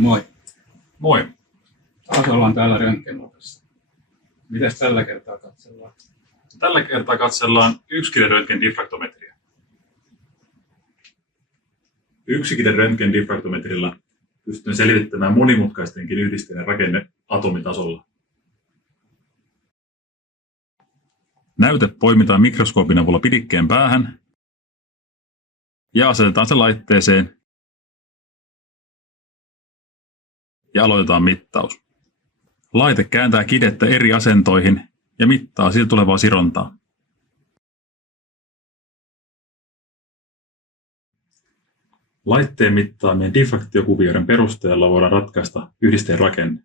Moi. Moi. Taas ollaan täällä röntgenlabissa. Mites tällä kertaa katsellaan? Tällä kertaa katsellaan yksikide diffraktometriä. Yksikide diffraktometrilla pystytään selvittämään monimutkaistenkin yhdisteiden rakenne atomitasolla. Näyte poimitaan mikroskoopin avulla pidikkeen päähän ja asetetaan se laitteeseen ja aloitetaan mittaus. Laite kääntää kidettä eri asentoihin ja mittaa siitä tulevaa sirontaa. Laitteen mittaamien diffraktiokuvioiden perusteella voidaan ratkaista yhdisteen rakenne.